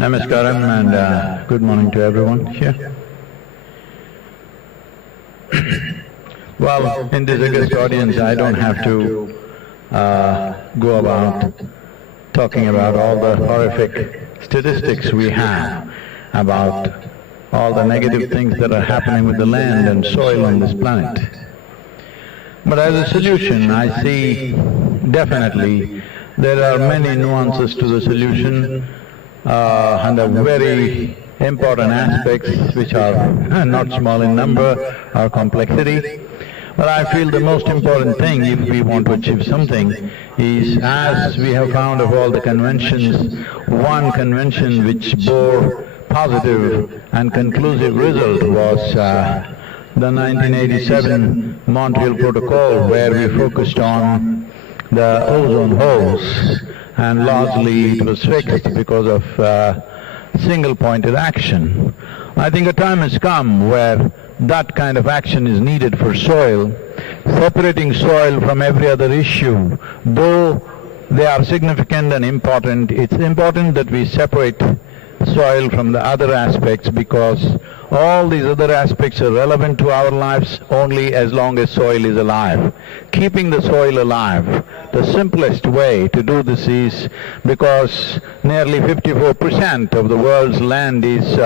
Namaskaram and good morning to everyone here. Well, in this august audience, I don't have to go about talking about all the horrific statistics we have about all the negative things that are happening with the land and soil on this planet. But as a solution, I see definitely there are many nuances to the solution and the very important aspects which are not small in number or complexity. But I feel the most important thing if we want to achieve something is, as we have found of all the conventions, one convention which bore positive and conclusive result was the 1987 Montreal Protocol, where we focused on the ozone holes, and largely it was fixed because of single-pointed action. I think a time has come where that kind of action is needed for soil. Separating soil from every other issue, though they are significant and important, it's important that we separate soil from the other aspects, because all these other aspects are relevant to our lives only as long as soil is alive. Keeping the soil alive, the simplest way to do this is, because nearly 54% of the world's land is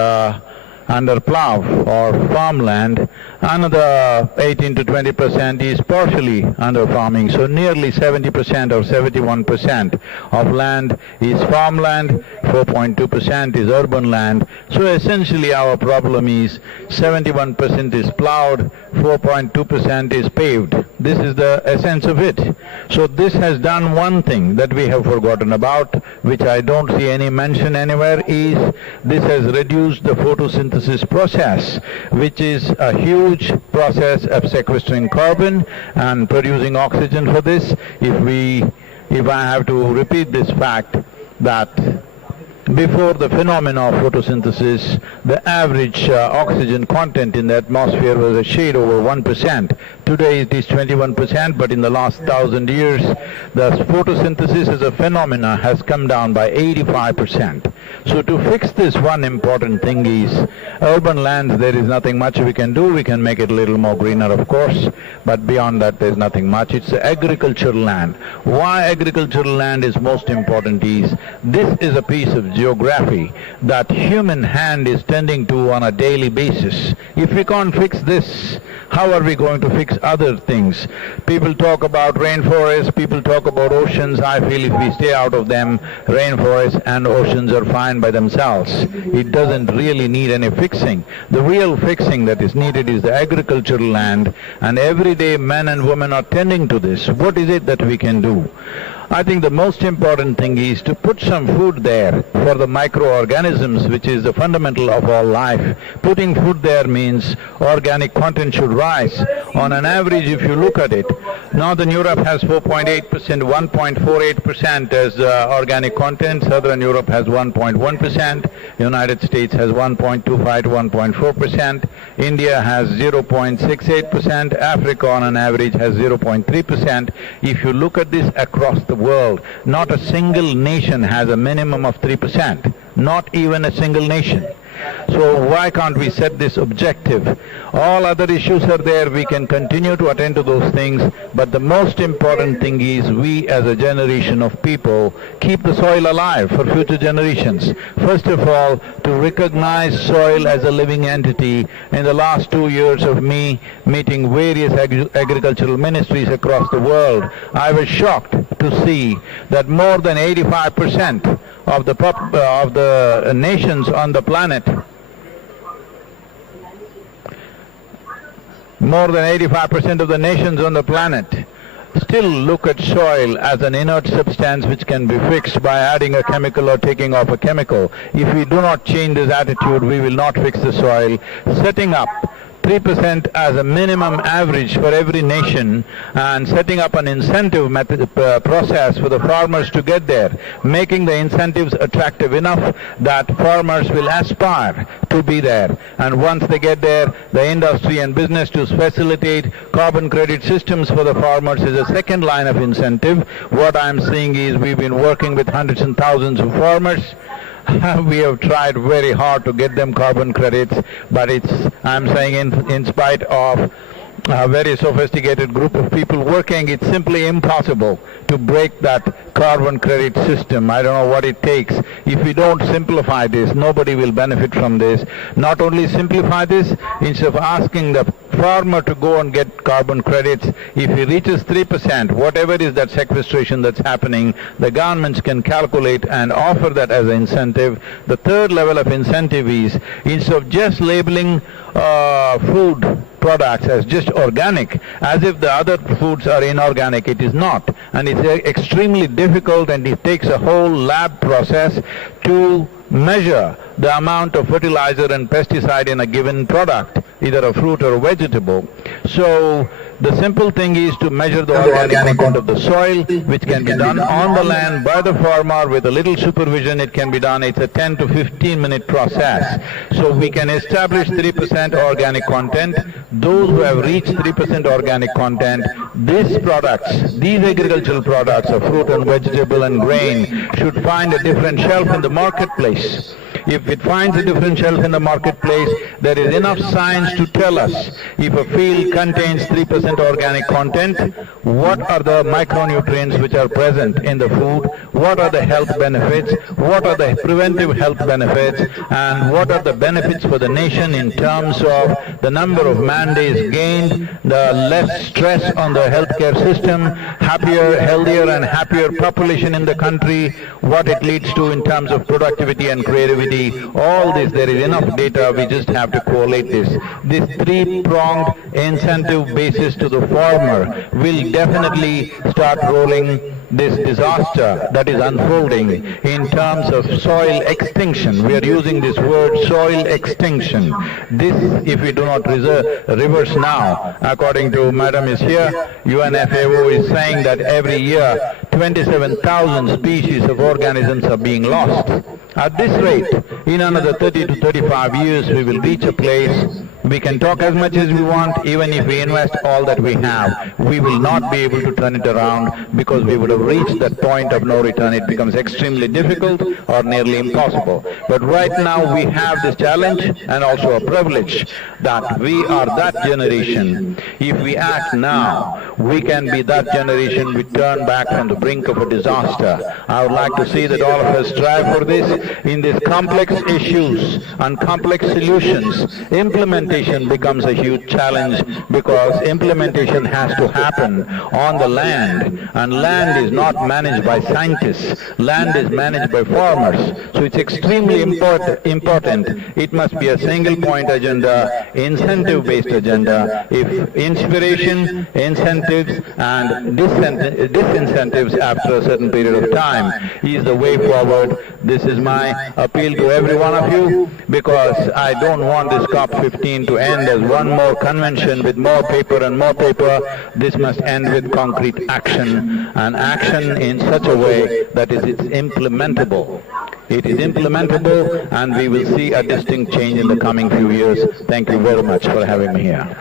under plough or farmland, another 18 to 20% is partially under farming, so nearly 70% or 71% of land is farmland, 4.2% is urban land. So essentially our problem is 71% is ploughed, 4.2% is paved. This is the essence of it. So this has done one thing that we have forgotten about, which I don't see any mention anywhere, is this has reduced the photosynthesis process, which is a huge process of sequestering carbon and producing oxygen for this. If I have to repeat this fact, that before the phenomena of photosynthesis, the average oxygen content in the atmosphere was a shade over 1%. Today it is 21%, but in the last 1,000 years, the photosynthesis as a phenomena has come down by 85%. So to fix this, one important thing is, urban lands, there is nothing much we can do. We can make it a little more greener, of course, but beyond that there's nothing much. It's the agricultural land. Why agricultural land is most important is, this is a piece of geography that human hand is tending to on a daily basis. If we can't fix this, how are we going to fix other things? People talk about rainforests, people talk about oceans. I feel if we stay out of them, rainforests and oceans are fine by themselves. It doesn't really need any fixing. The real fixing that is needed is the agricultural land, and every day men and women are tending to this. What is it that we can do? I think the most important thing is to put some food there for the microorganisms, which is the fundamental of all life. Putting food there means organic content should rise. On an average, if you look at it, Northern Europe has 4.8%, 1.48% as organic content, Southern Europe has 1.1%, United States has 1.25 to 1.4%, India has 0.68%, Africa on an average has 0.3%. If you look at this across the world, not a single nation has a minimum of 3%, not even a single nation. So why can't we set this objective? All other issues are there, we can continue to attend to those things, but the most important thing is we as a generation of people keep the soil alive for future generations. First of all, to recognize soil as a living entity. In the last 2 years of me meeting various agricultural ministries across the world, I was shocked to see that more than 85% of the nations on the planet, more than 85% of the nations on the planet still look at soil as an inert substance which can be fixed by adding a chemical or taking off a chemical. If we do not change this attitude, we will not fix the soil. Setting up 3% as a minimum average for every nation, and setting up an incentive process for the farmers to get there, making the incentives attractive enough that farmers will aspire to be there. And once they get there, the industry and business to facilitate carbon credit systems for the farmers is a second line of incentive. What I'm seeing is we've been working with hundreds and thousands of farmers, We have tried very hard to get them carbon credits, but I'm saying in spite of a very sophisticated group of people working, it's simply impossible to break that carbon credit system. I don't know what it takes. If we don't simplify this, nobody will benefit from this. Not only simplify this, instead of asking the farmer to go and get carbon credits, if he reaches 3%, whatever is that sequestration that's happening, the governments can calculate and offer that as an incentive. The third level of incentive is, instead of just labeling food products as just organic, as if the other foods are inorganic. It is not. And it's extremely difficult, and it takes a whole lab process to measure the amount of fertilizer and pesticide in a given product, either a fruit or a vegetable. So the simple thing is to measure the organic content of the soil, which can be done on the land by the farmer with a little supervision. It can be done. It's a 10 to 15-minute process. So we can establish 3% organic content. Those who have reached 3% organic content, these products, these agricultural products of fruit and vegetable and grain should find a different shelf in the marketplace. If it finds a different shelf in the marketplace, there is enough science to tell us if a field contains 3% organic content, what are the micronutrients which are present in the food, what are the health benefits, what are the preventive health benefits, and what are the benefits for the nation in terms of the number of man-days gained, the less stress on the healthcare system, happier, healthier and happier population in the country, what it leads to in terms of productivity and creativity. All this, there is enough data, we just have to correlate this. This three-pronged incentive basis to the farmer will definitely start rolling this disaster that is unfolding in terms of soil extinction. We are using this word soil extinction. This, if we do not reverse now, according to Madam is here, UNFAO is saying that every year 27,000 species of organisms are being lost. At this rate, in another 30 to 35 years, we will reach a place, we can talk as much as we want, even if we invest all that we have, we will not be able to turn it around, because we would have reached that point of no return. It becomes extremely difficult or nearly impossible. But right now we have this challenge and also a privilege that we are that generation. If we act now, we can be that generation we turn back from the brink of a disaster. I would like to see that all of us strive for this. In these complex issues and complex solutions, implementation becomes a huge challenge, because implementation has to happen on the land, and land is not managed by scientists, land is managed by farmers. So it's extremely important. It must be a single point agenda, incentive-based agenda. If inspiration, incentives and disincentives after a certain period of time is the way forward, this is my appeal to every one of you, because I don't want this COP15 to end as one more convention with more paper and more paper. This must end with concrete action, and action in such a way that it's implementable. It is implementable, and we will see a distinct change in the coming few years. Thank you very much for having me here.